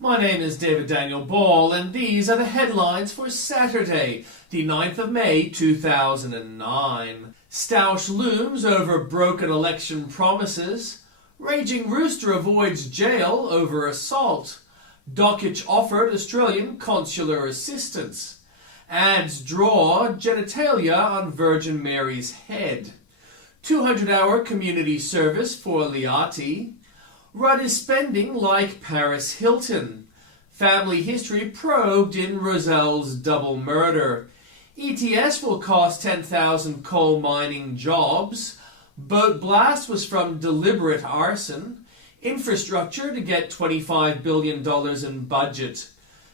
My name is David Daniel Ball, and these are the headlines for Saturday, the 9th of May, 2009. Stoush looms over broken election promises. Raging rooster avoids jail over assault. Dockich offered Australian consular assistance. Ads draw genitalia on Virgin Mary's head. 200-hour community service for Liati. Rudd is spending like Paris Hilton. Family history probed in Roselle's double murder. ETS will cost 10,000 coal mining jobs. Boat blast was from deliberate arson. Infrastructure to get $25 billion in budget.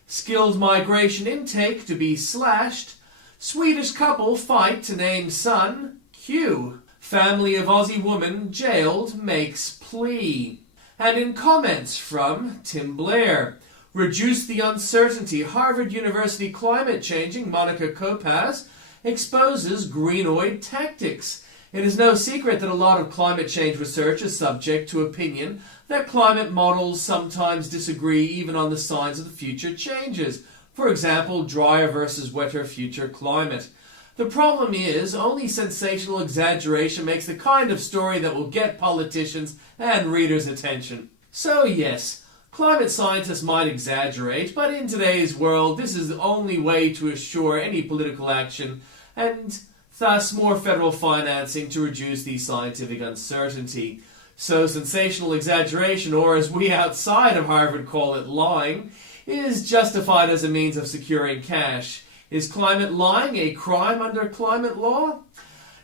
Skilled migration intake to be slashed. Swedish couple fight to name son Q. Family of Aussie woman jailed makes plea. And in comments from Tim Blair, reduce the uncertainty. Harvard University climate changing Monica Kopacz exposes greenoid tactics. It is no secret that a lot of climate change research is subject to opinion, that climate models sometimes disagree even on the signs of the future changes. For example, drier versus wetter future climate. The problem is, only sensational exaggeration makes the kind of story that will get politicians and readers' attention. So yes, climate scientists might exaggerate, but in today's world, this is the only way to assure any political action, and thus more federal financing to reduce the scientific uncertainty. So sensational exaggeration, or as we outside of Harvard call it, lying, is justified as a means of securing cash. Is climate lying a crime under climate law?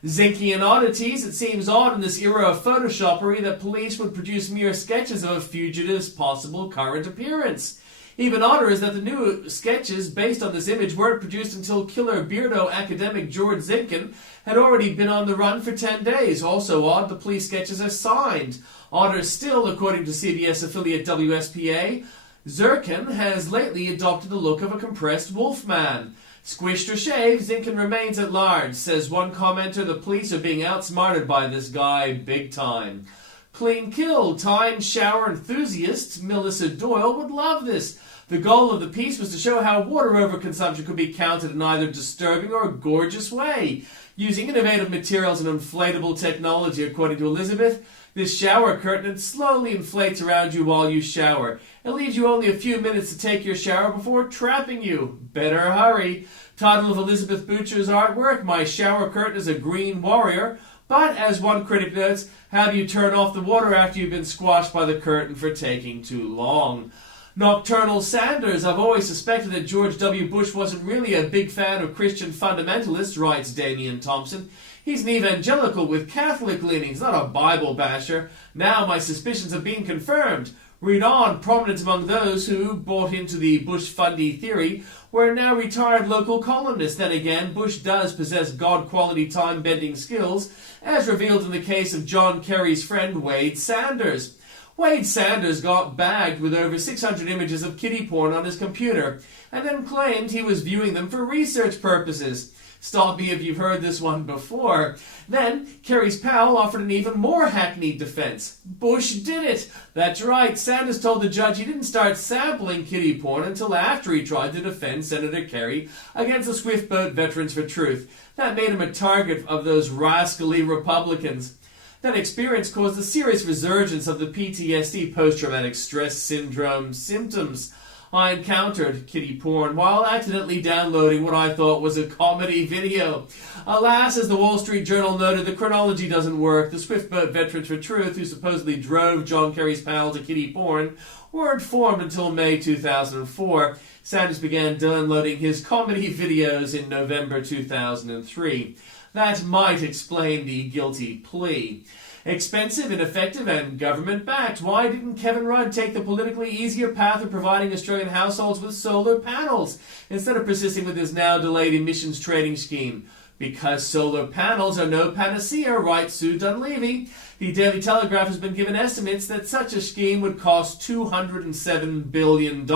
Zinkian oddities. It seems odd in this era of photoshoppery that police would produce mere sketches of a fugitive's possible current appearance. Even odder is that the new sketches based on this image weren't produced until killer beardo academic George Zinkin had already been on the run for 10 days. Also odd, the police sketches are signed. Odder still, according to CBS affiliate WSPA, Zirkin has lately adopted the look of a compressed wolfman. Squished or shaved, Zinkin remains at large. Says one commenter, the police are being outsmarted by this guy big time. Clean kill. Time shower enthusiasts Melissa Doyle would love this. The goal of the piece was to show how water overconsumption could be counted in either disturbing or gorgeous way. Using innovative materials and inflatable technology, according to Elizabeth, this shower curtain slowly inflates around you while you shower. It leaves you only a few minutes to take your shower before trapping you. Better hurry. Title of Elizabeth Butcher's artwork, My Shower Curtain is a Green Warrior. But, as one critic notes, how do you turn off the water after you've been squashed by the curtain for taking too long? Nocturnal Sanders. I've always suspected that George W. Bush wasn't really a big fan of Christian fundamentalists, writes Damian Thompson. He's an evangelical with Catholic leanings, not a Bible basher. Now my suspicions have been confirmed. Read on, prominent among those who bought into the Bush fundy theory were now retired local columnists. Then again, Bush does possess God-quality time-bending skills, as revealed in the case of John Kerry's friend Wade Sanders. Wade Sanders got bagged with over 600 images of kiddie porn on his computer, and then claimed he was viewing them for research purposes. Stop me if you've heard this one before. Then, Kerry's pal offered an even more hackneyed defense. Bush did it. That's right, Sanders told the judge he didn't start sampling kiddie porn until after he tried to defend Senator Kerry against the Swift Boat Veterans for Truth. That made him a target of those rascally Republicans. That experience caused a serious resurgence of the PTSD, post-traumatic stress syndrome symptoms. I encountered kiddie porn while accidentally downloading what I thought was a comedy video. Alas, as the Wall Street Journal noted, the chronology doesn't work. The Swift Boat Veterans for Truth, who supposedly drove John Kerry's pal to kiddie porn, weren't formed until May 2004. Sanders began downloading his comedy videos in November 2003. That might explain the guilty plea. Expensive, ineffective, and government-backed. Why didn't Kevin Rudd take the politically easier path of providing Australian households with solar panels, instead of persisting with his now-delayed emissions trading scheme? Because solar panels are no panacea, writes Sue Dunleavy. The Daily Telegraph has been given estimates that such a scheme would cost $207 billion.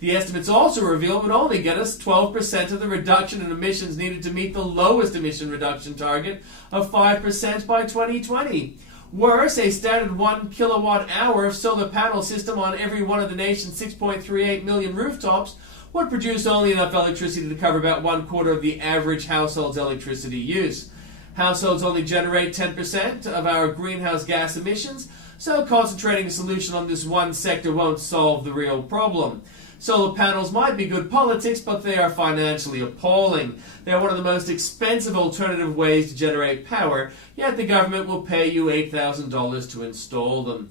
The estimates also reveal it would only get us 12% of the reduction in emissions needed to meet the lowest emission reduction target of 5% by 2020. Worse, a standard 1 kilowatt hour of solar panel system on every one of the nation's 6.38 million rooftops would produce only enough electricity to cover about 1/4 of the average household's electricity use. Households only generate 10% of our greenhouse gas emissions, so concentrating a solution on this one sector won't solve the real problem. Solar panels might be good politics, but they are financially appalling. They are one of the most expensive alternative ways to generate power, yet the government will pay you $8,000 to install them.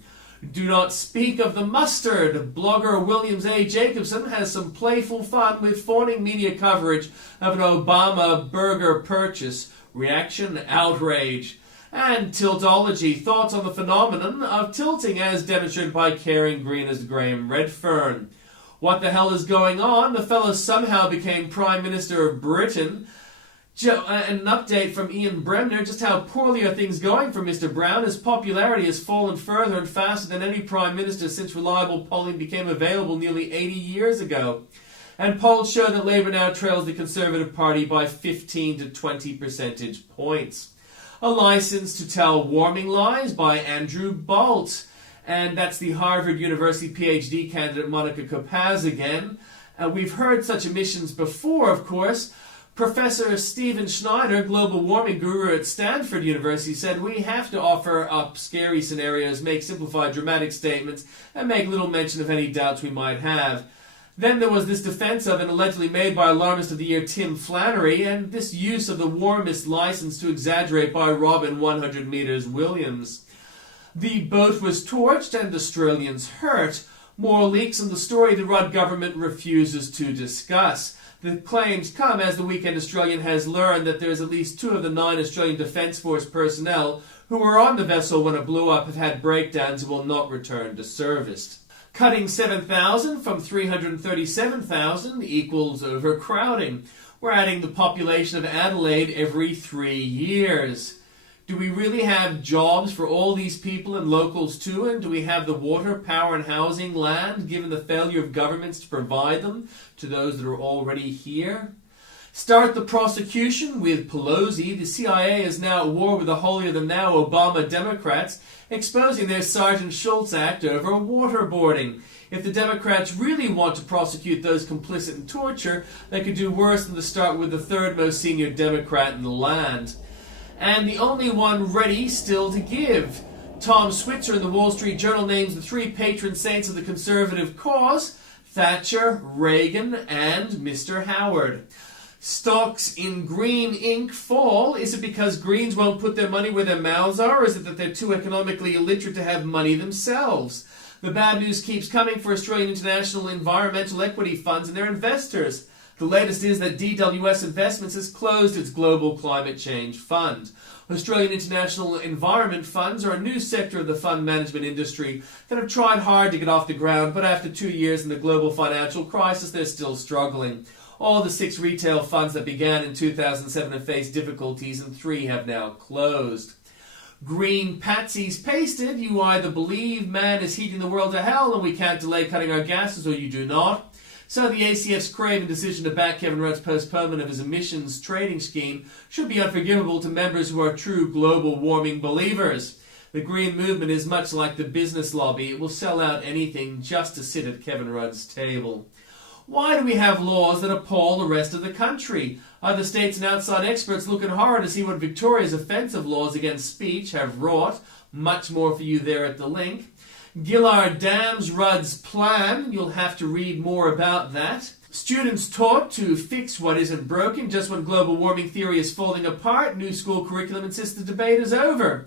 Do not speak of the mustard. Blogger Williams A. Jacobson has some playful fun with fawning media coverage of an Obama burger purchase. Reaction, outrage. And tiltology, thoughts on the phenomenon of tilting as demonstrated by caring greenist Graham Redfern. What the hell is going on? The fellow somehow became Prime Minister of Britain. An update from Ian Bremner, just how poorly are things going for Mr. Brown? His popularity has fallen further and faster than any Prime Minister since reliable polling became available nearly 80 years ago. And polls show that Labour now trails the Conservative Party by 15 to 20 percentage points. A License to Tell Warming Lies by Andrew Bolt. And that's the Harvard University PhD candidate Monica Kopacz again. We've heard such emissions before, of course. Professor Stephen Schneider, global warming guru at Stanford University, said we have to offer up scary scenarios, make simplified dramatic statements, and make little mention of any doubts we might have. Then there was this defense of and allegedly made by alarmist of the year Tim Flannery, and this use of the warmist license to exaggerate by Robin 100 meters Williams. The boat was torched and Australians hurt. More leaks in the story the Rudd government refuses to discuss. The claims come as the Weekend Australian has learned that there's at least 2 of the 9 Australian Defence Force personnel who were on the vessel when it blew up have had breakdowns and will not return to service. Cutting 7,000 from 337,000 equals overcrowding. We're adding the population of Adelaide every 3 years. Do we really have jobs for all these people and locals too? And do we have the water, power and housing, land, given the failure of governments to provide them to those that are already here? Start the prosecution with Pelosi. The CIA is now at war with the holier-than-thou Obama Democrats, exposing their Sergeant Schultz Act over waterboarding. If the Democrats really want to prosecute those complicit in torture, they could do worse than to start with the 3rd most senior Democrat in the land. And the only one ready still to give. Tom Switzer in the Wall Street Journal names the 3 patron saints of the conservative cause: Thatcher, Reagan, and Mr. Howard. Stocks in green ink fall. Is it because Greens won't put their money where their mouths are, or is it that they're too economically illiterate to have money themselves? The bad news keeps coming for Australian International Environmental Equity Funds and their investors. The latest is that DWS Investments has closed its Global Climate Change Fund. Australian International Environment Funds are a new sector of the fund management industry that have tried hard to get off the ground, but after 2 years in the global financial crisis, they're still struggling. All the 6 retail funds that began in 2007 have faced difficulties, and 3 have now closed. Green patsies pasted. You either believe man is heating the world to hell and we can't delay cutting our gases, or you do not. So the ACF's craven decision to back Kevin Rudd's postponement of his emissions trading scheme should be unforgivable to members who are true global warming believers. The Green movement is much like the business lobby. It will sell out anything just to sit at Kevin Rudd's table. Why do we have laws that appall the rest of the country? Other states and outside experts look in horror to see what Victoria's offensive laws against speech have wrought. Much more for you there at the link. Gillard damns Rudd's plan. You'll have to read more about that. Students taught to fix what isn't broken just when global warming theory is falling apart. New school curriculum insists the debate is over.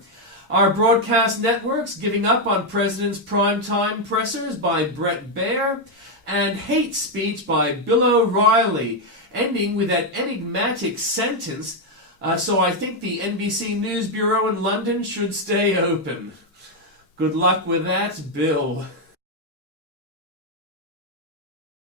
Our broadcast networks giving up on President's Primetime Pressers by Brett Baier. And Hate Speech by Bill O'Reilly, ending with that enigmatic sentence, so I think the NBC News Bureau in London should stay open. Good luck with that, Bill.